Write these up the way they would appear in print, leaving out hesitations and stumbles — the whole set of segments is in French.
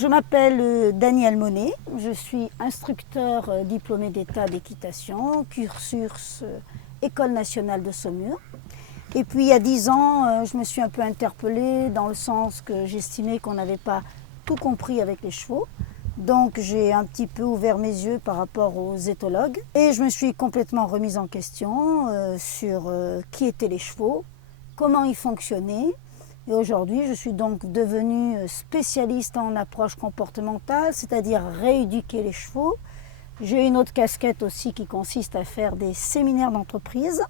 Je m'appelle Danielle Monet, je suis instructeur diplômé d'État d'équitation, cursus École nationale de Saumur. Et puis il y a 10 ans, je me suis un peu interpellée dans le sens que j'estimais qu'on n'avait pas tout compris avec les chevaux. Donc j'ai un petit peu ouvert mes yeux par rapport aux éthologues et je me suis complètement remise en question sur qui étaient les chevaux, comment ils fonctionnaient. Et aujourd'hui, je suis donc devenue spécialiste en approche comportementale, c'est-à-dire rééduquer les chevaux. J'ai une autre casquette aussi qui consiste à faire des séminaires d'entreprise,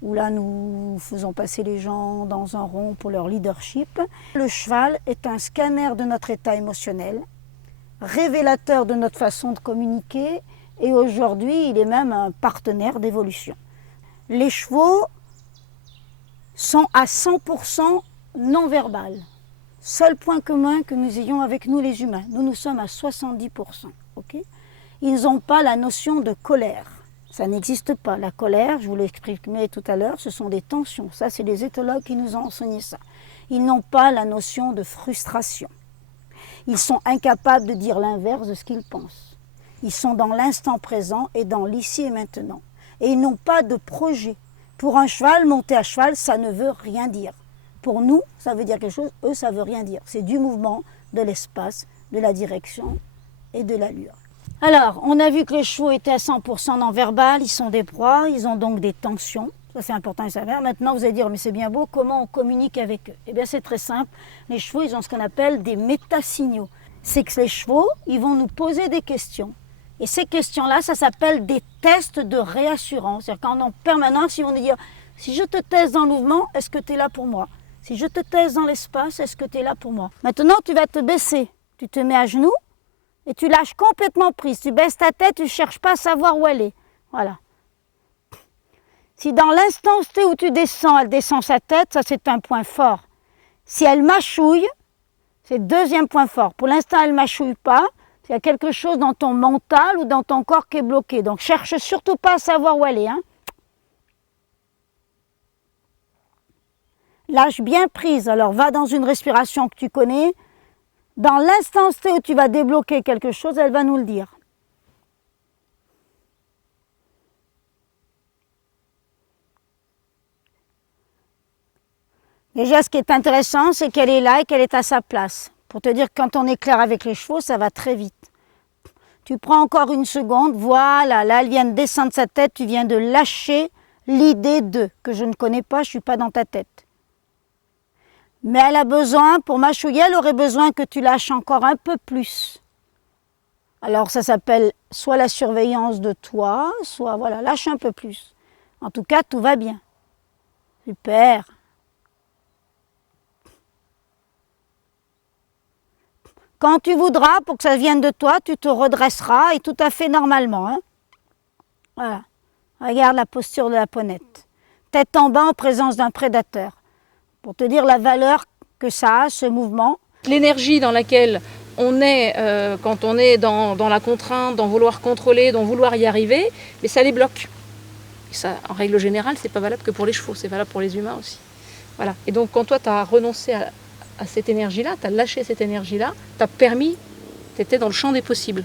où là nous faisons passer les gens dans un rond pour leur leadership. Le cheval est un scanner de notre état émotionnel, révélateur de notre façon de communiquer, et aujourd'hui il est même un partenaire d'évolution. Les chevaux sont à 100% non-verbal. Seul point commun que nous ayons avec nous les humains. Nous sommes à 70%. Okay, ils n'ont pas la notion de colère. Ça n'existe pas. La colère, je vous l'exprimais tout à l'heure, ce sont des tensions. Ça, c'est les éthologues qui nous ont enseigné ça. Ils n'ont pas la notion de frustration. Ils sont incapables de dire l'inverse de ce qu'ils pensent. Ils sont dans l'instant présent et dans l'ici et maintenant. Et ils n'ont pas de projet. Pour un cheval, monter à cheval, ça ne veut rien dire. Pour nous, ça veut dire quelque chose, eux, ça ne veut rien dire. C'est du mouvement, de l'espace, de la direction et de l'allure. Alors, on a vu que les chevaux étaient à 100% non-verbal, ils sont des proies, ils ont donc des tensions. Ça, c'est important de savoir. Maintenant, vous allez dire, mais c'est bien beau, comment on communique avec eux? Eh bien, c'est très simple. Les chevaux, ils ont ce qu'on appelle des métasignaux. C'est que les chevaux, ils vont nous poser des questions. Et ces questions-là, ça s'appelle des tests de réassurance. C'est-à-dire qu'en permanence, ils vont nous dire, si je te teste dans le mouvement, est-ce que tu es là pour moi? Si je te teste dans l'espace, est-ce que tu es là pour moi? Maintenant, tu vas te baisser. Tu te mets à genoux et tu lâches complètement prise. Tu baisses ta tête, tu ne cherches pas à savoir où elle est. Voilà. Si dans l'instant où tu descends, elle descend sa tête, ça c'est un point fort. Si elle mâchouille, c'est le deuxième point fort. Pour l'instant, elle ne mâchouille pas. Il y a quelque chose dans ton mental ou dans ton corps qui est bloqué. Donc, cherche surtout pas à savoir où elle est. Lâche bien prise, alors va dans une respiration que tu connais. Dans l'instant où tu vas débloquer quelque chose, elle va nous le dire. Déjà, ce qui est intéressant, c'est qu'elle est là et qu'elle est à sa place. Pour te dire que quand on est clair avec les chevaux, ça va très vite. Tu prends encore une seconde, voilà, là elle vient de descendre sa tête, tu viens de lâcher l'idée de, que je ne connais pas, je ne suis pas dans ta tête. Mais elle a besoin, pour mâchouiller, elle aurait besoin que tu lâches encore un peu plus. Alors ça s'appelle soit la surveillance de toi, soit voilà, lâche un peu plus. En tout cas, tout va bien. Super. Quand tu voudras, pour que ça vienne de toi, tu te redresseras et tout à fait normalement. Voilà. Regarde la posture de la ponette. Tête en bas en présence d'un prédateur. Pour te dire la valeur que ça a, ce mouvement. L'énergie dans laquelle on est quand on est dans la contrainte, dans vouloir contrôler, dans vouloir y arriver, mais ça les bloque. Et ça, en règle générale, c'est pas valable que pour les chevaux, c'est valable pour les humains aussi. Voilà. Et donc quand toi tu as renoncé à cette énergie-là, tu as lâché cette énergie-là, tu as permis, tu étais dans le champ des possibles.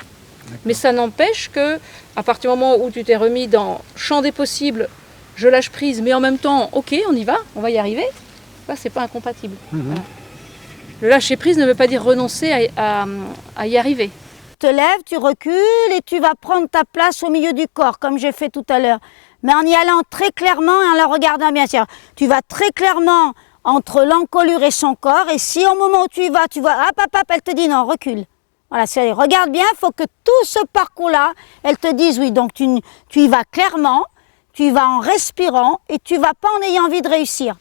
Mais ça n'empêche que à partir du moment où tu t'es remis dans le champ des possibles, je lâche prise, mais en même temps, ok, on y va, on va y arriver. C'est pas incompatible. Voilà. Le lâcher prise ne veut pas dire renoncer à y arriver. Tu te lèves, tu recules et tu vas prendre ta place au milieu du corps, comme j'ai fait tout à l'heure. Mais en y allant très clairement et en la regardant bien sûr. Tu vas très clairement entre l'encolure et son corps. Et si au moment où tu y vas, tu vois, hop, hop, hop, elle te dit non, recule. Voilà, regarde bien, il faut que tout ce parcours-là, elle te dise oui. Donc tu y vas clairement, tu y vas en respirant et tu ne vas pas en ayant envie de réussir.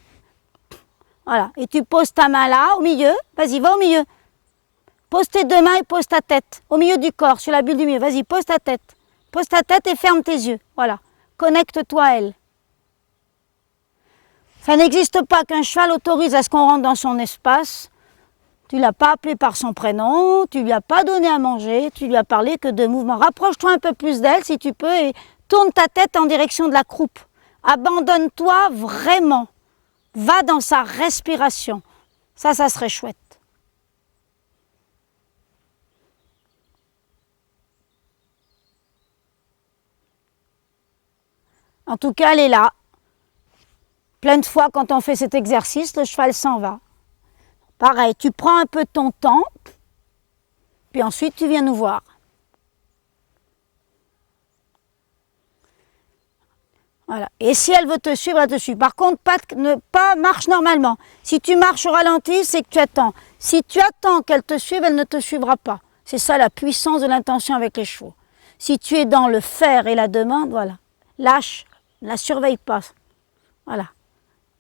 Voilà, et tu poses ta main là, au milieu, vas-y, va au milieu. Pose tes deux mains et pose ta tête, au milieu du corps, sur la bulle du milieu. Vas-y, pose ta tête. Pose ta tête et ferme tes yeux. Voilà, connecte-toi à elle. Ça n'existe pas qu'un cheval autorise à ce qu'on rentre dans son espace. Tu ne l'as pas appelé par son prénom, tu ne lui as pas donné à manger, tu lui as parlé que de mouvement. Rapproche-toi un peu plus d'elle si tu peux et tourne ta tête en direction de la croupe. Abandonne-toi vraiment. Va dans sa respiration. Ça serait chouette. En tout cas, elle est là. Plein de fois, quand on fait cet exercice, le cheval s'en va. Pareil, tu prends un peu ton temps, puis ensuite tu viens nous voir. Voilà. Et si elle veut te suivre, elle te suit. Par contre, pas marche normalement. Si tu marches au ralenti, c'est que tu attends. Si tu attends qu'elle te suive, elle ne te suivra pas. C'est ça la puissance de l'intention avec les chevaux. Si tu es dans le faire et la demande, voilà. Lâche, ne la surveille pas. Voilà.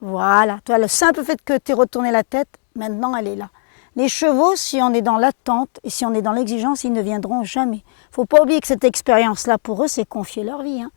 Voilà. Toi, le simple fait que tu aies retourné la tête, maintenant elle est là. Les chevaux, si on est dans l'attente et si on est dans l'exigence, ils ne viendront jamais. Il ne faut pas oublier que cette expérience-là, pour eux, c'est confier leur vie. Hein.